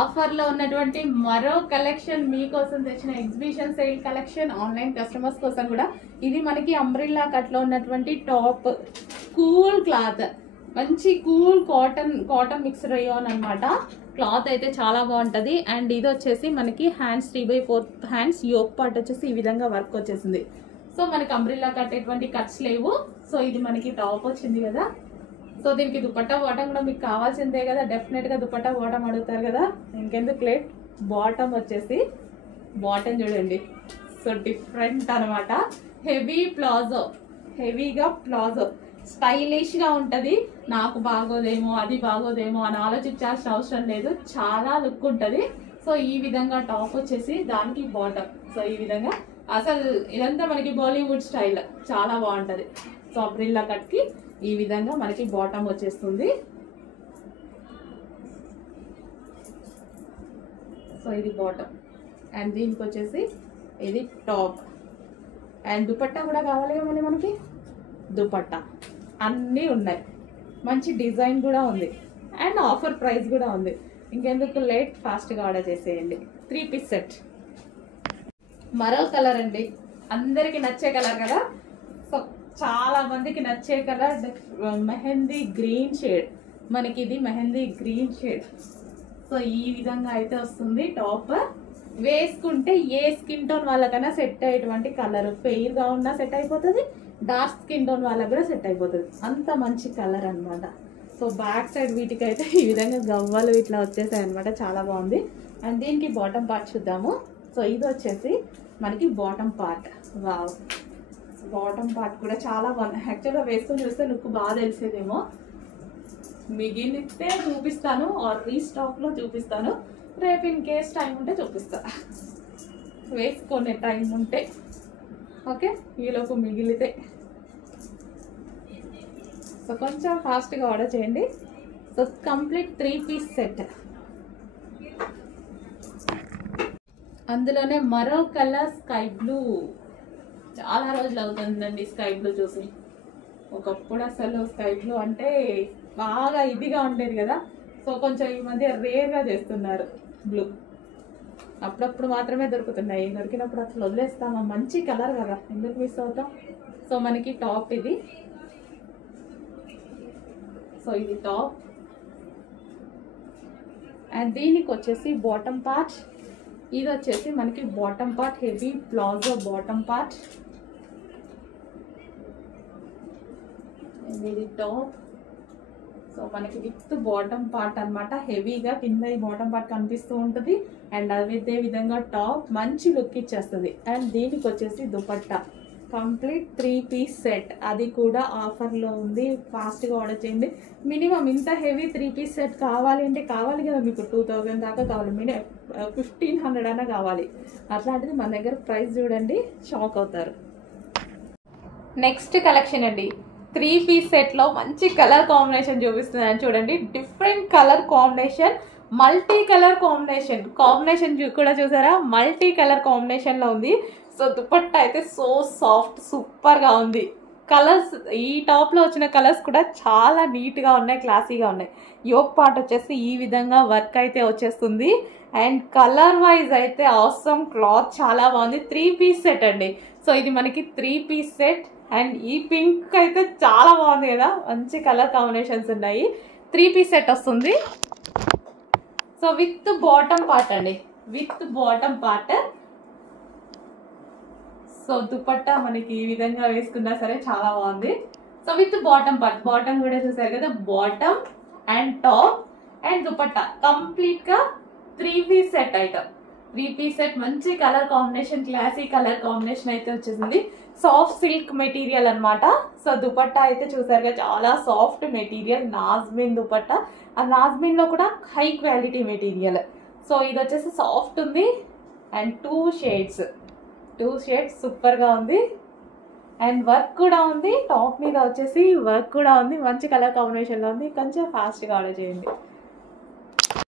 ఆఫర్లో ఉన్నటువంటి మరో కలెక్షన్ మీకోసం తెచ్చిన exhibition sale collection online customers కోసం కూడా. ఇది మనకి అంబ్రిల్లా కట్లో ఉన్నటువంటి టాప్, కూల్ క్లాత్, మంచి కూల్ కాటన్ మిక్స్ రేయాన్ అన్నమాట. క్లాత్ అయితే చాలా బాగుంటుంది. అండ్ ఇది వచ్చేసి మనకి హ్యాండ్స్ 3/4 హ్యాండ్స్, యోక్ పార్ట్ వచ్చేసి ఈ విధంగా వర్క్ వచ్చేసింది. సో మనకి అంబ్రిల్లా కట్టేటువంటి కట్స్ లేవు. సో ఇది మనకి టాప్ వచ్చింది కదా. సో దీనికి దుపట్టా బాటం కూడా మీకు కావాల్సిందే కదా, డెఫినెట్గా దుపట్టా బాటం అడుగుతారు కదా. ఇంకెందుకు లేట్, బాటం వచ్చేసి బాటం చూడండి. సో డిఫరెంట్ అనమాట. హెవీ ప్లాజో, హెవీగా ప్లాజో, స్టైలిష్గా ఉంటుంది. నాకు బాగోదేమో అది బాగోదేమో అని ఆలోచించాల్సిన అవసరం లేదు, చాలా లుక్ ఉంటుంది. సో ఈ విధంగా టాప్ వచ్చేసి దానికి బాటం. సో ఈ విధంగా అసలు ఇదంతా మనకి బాలీవుడ్ స్టైల్, చాలా బాగుంటుంది. సో అంబ్రిల్లా కట్కి ఈ విధంగా మనకి బాటమ్ వచ్చేస్తుంది. సో ఇది బాటమ్ అండ్ దీనికి వచ్చేసి ఇది టాప్. అండ్ దుపట్టా కూడా కావాలి కదా మనకి, దుపట్టా అన్నీ ఉన్నాయి. మంచి డిజైన్ కూడా ఉంది అండ్ ఆఫర్ ప్రైస్ కూడా ఉంది. ఇంకెందుకు లేట్, ఫాస్ట్గా ఆర్డర్ చేసేయండి. 3 పీస్ సెట్. మరో కలర్ అండి, అందరికి నచ్చే కలర్ కదా. సో చాలా మందికి నచ్చే కలర్ మెహందీ గ్రీన్ షేడ్. మనకి ఇది మెహందీ గ్రీన్ షేడ్. సో ఈ విధంగా అయితే వస్తుంది టాప్. వేసుకుంటే ఏ స్కిన్ టోన్ వాళ్ళకైనా సెట్ అయ్యేటువంటి కలర్, ఫెయిర్ గా ఉన్నా సెట్ అయిపోతుంది, డార్క్ స్కిన్ టోన్ వాళ్ళకి కూడా సెట్ అయిపోతుంది. అంత మంచి కలర్ అనమాట. సో బ్యాక్ సైడ్ వీటికైతే ఈ విధంగా గవ్వలు ఇట్లా వచ్చేసాయి అనమాట, చాలా బాగుంది. అండ్ దీనికి బాటమ్ పార్ట్ చూద్దాము. సో ఇది వచ్చేసి మనకి bottom part. Wow, bottom part కూడా చాలా బాగుంది. యాక్చువల్గా వేసుకొని చూస్తే లుక్ బాగా తెలిసేదేమో. మిగిలితే చూపిస్తాను ఆర్ రీస్టాక్లో చూపిస్తాను. రేపు ఇన్ కేస్ టైం ఉంటే చూపిస్తా, వేసుకునే టైం ఉంటే. ఓకే, ఈలోపు మిగిలితే. సో కొంచెం ఫాస్ట్గా ఆర్డర్ చేయండి. So complete 3 piece set. అందులోనే మరో కలర్ స్కై బ్లూ. చాలా రోజులు అవుతుందండి స్కై బ్లూ చూసి. ఒకప్పుడు అసలు స్కై బ్లూ అంటే బాగా ఇదిగా ఉండేది కదా. సో కొంచెం ఈ మధ్య రేర్గా చేస్తున్నారు బ్లూ. అప్పుడప్పుడు మాత్రమే దొరుకుతున్నాయి, దొరికినప్పుడు అసలు వదిలేస్తామా. మంచి కలర్ కదా, ఎందుకు మిస్ అవుతాం. సో మనకి టాప్ ఇది. సో ఇది టాప్ అండ్ దీనికి వచ్చేసి బాటమ్ పార్ట్. ఇది వచ్చేసి మనకి bottom part, heavy palazzo bottom part. ఇది టాప్. సో మనకి విత్ బాటమ్ పార్ట్ అనమాట, హెవీగా కింద ఈ బాటమ్ పార్ట్ కనిపిస్తూ ఉంటుంది. అండ్ అదే విధంగా టాప్ మంచి లుక్ ఇచ్చేస్తుంది. అండ్ దీనికి వచ్చేసి దుపట్టా. కంప్లీట్ 3 పీస్ సెట్, అది కూడా ఆఫర్లో ఉంది. ఫాస్ట్గా ఆర్డర్ చేయండి. మినిమం ఇంత హెవీ 3 పీస్ సెట్ కావాలి అంటే కావాలి కదా మీకు, 2000 దాకా కావాలి, మినిమం 1500 అయినా కావాలి. అట్లాంటిది మన దగ్గర ప్రైస్ చూడండి, షాక్ అవుతారు. నెక్స్ట్ కలెక్షన్ అండి, 3 పీస్ సెట్లో మంచి కలర్ కాంబినేషన్ చూపిస్తున్నాను చూడండి. Different colour combination, multi colour combination కూడా చూసారా, మల్టీ కలర్ కాంబినేషన్లో ఉంది. సో దుపట్టా అయితే సో సాఫ్ట్, సూపర్గా ఉంది. కలర్స్, ఈ టాప్లో వచ్చిన కలర్స్ కూడా చాలా నీట్గా ఉన్నాయి, క్లాసీగా ఉన్నాయి. యోక్ పార్ట్ వచ్చేసి ఈ విధంగా వర్క్ అయితే వచ్చేస్తుంది. అండ్ కలర్ వైజ్ అయితే ఆసమ్, క్లాత్ చాలా బాగుంది. 3 పీస్ సెట్ అండి. సో ఇది మనకి 3 పీస్ సెట్. అండ్ ఈ పింక్ అయితే చాలా బాగుంది కదా, మంచి కలర్ కాంబినేషన్స్ ఉన్నాయి. 3 పీస్ సెట్ వస్తుంది. సో విత్ బాటమ్ పార్ట్ అండి, with bottom part. So dupatta మనకి ఈ విధంగా వేసుకున్నా సరే చాలా బాగుంది. So with bottom part, bottom కూడా చూసారు కదా, bottom and top and dupatta కంప్లీట్గా 3 piece set item. 3 piece set, మంచి colour combination, classy colour combination అయితే వచ్చేసింది. సాఫ్ట్ సిల్క్ మెటీరియల్ అనమాట. సో దుపట్టా అయితే చూసారుగా, చాలా సాఫ్ట్ మెటీరియల్, నాజ్మిన్ దుపట్టా. ఆ నాజ్మిన్లో కూడా హై క్వాలిటీ మెటీరియల్. సో ఇది వచ్చేసి సాఫ్ట్ ఉంది అండ్ 2 షేడ్స్ సూపర్గా ఉంది. అండ్ వర్క్ కూడా ఉంది, టాప్ మీద వచ్చేసి వర్క్ కూడా ఉంది, మంచి కలర్ కాంబినేషన్లో ఉంది. కొంచెం ఫాస్ట్గా ఆర్డర్ చేయండి.